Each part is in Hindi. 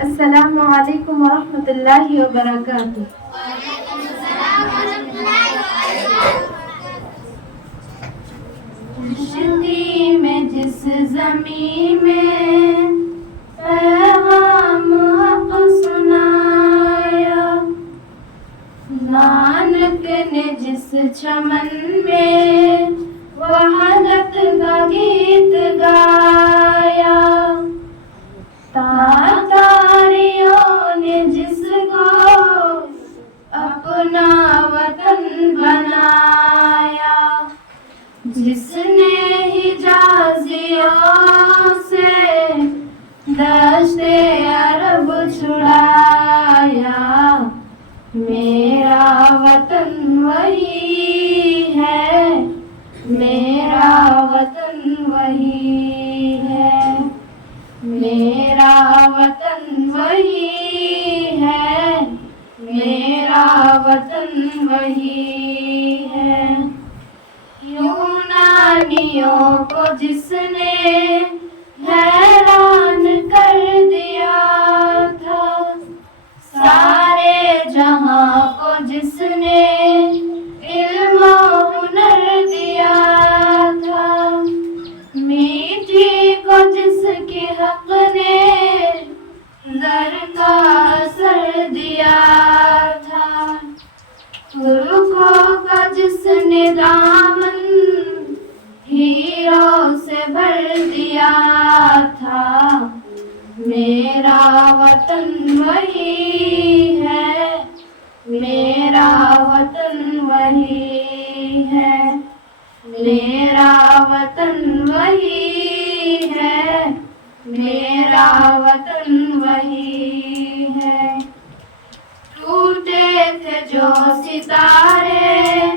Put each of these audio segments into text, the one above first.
अस्सलामु अलैकुम वरहमतुल्लाहि वबरकातुहू। खुशदी में जिस ज़मीं में पैगाम हक़ सुनाया, नानक ने जिस चमन में वहदत का गीत गाया, तारियों ने जिसको अपना वतन बनाया, जिसने हिजाजियों से दश्ते अरब छुड़ाया, मेरा वतन वही है, मेरा वतन वही है, मेरा वतन वही है, मेरा वतन वही है। यूनानियों को जिसने हैरान कर दिया था, सारे जहां को जिसने इल्म और हुनर दिया था, मीठी को जिसके हक ने दर का असर दिया था, तुर्कों का जिसने दामन हीरों से भर दिया था, मेरा वतन वही है, मेरा वतन वही है, मेरा वतन वही है, मेरा वतन वही है। टूटे थे जो सितारे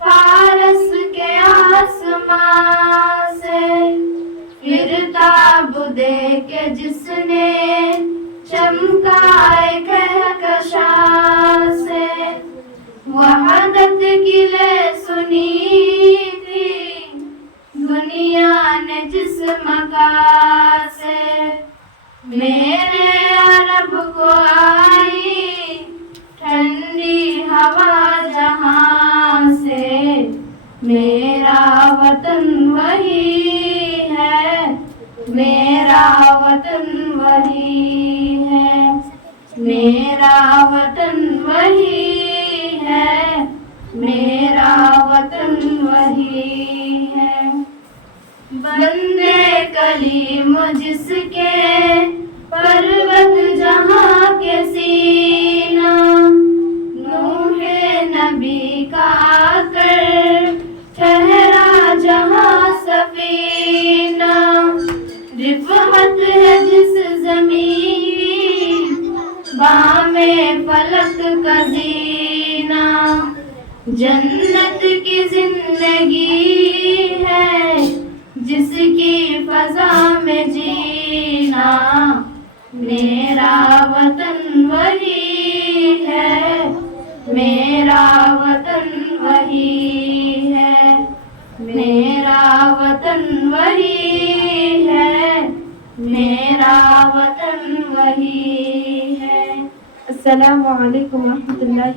फारस के आसमां से, फिर ताब दे के जिसने चमकाए कहकशां से, वहदत की ले सुनी थी दुनिया ने जिस मका से, मेरे अरब को आई ठंडी हवा जहां से, मेरा वतन वही है, मेरा वतन वही है, मेरा वतन वही है, मेरा वतन वही है। बंदे कलीम जिसके पर्वत जहां के सीना, नूहे नबी का आकर ठहरा जहां सफीना, रिफ़अत है जिस ज़मीन बामे फलक का जीना, जन्नत की जिंदगी है जिसकी फज़ा में जीना, मेरा वतन वही है, मेरा वतन वही है, मेरा वतन वही है, मेरा वतन वही है। अस्सलामु अलैकुम वरहमतुल्लाहि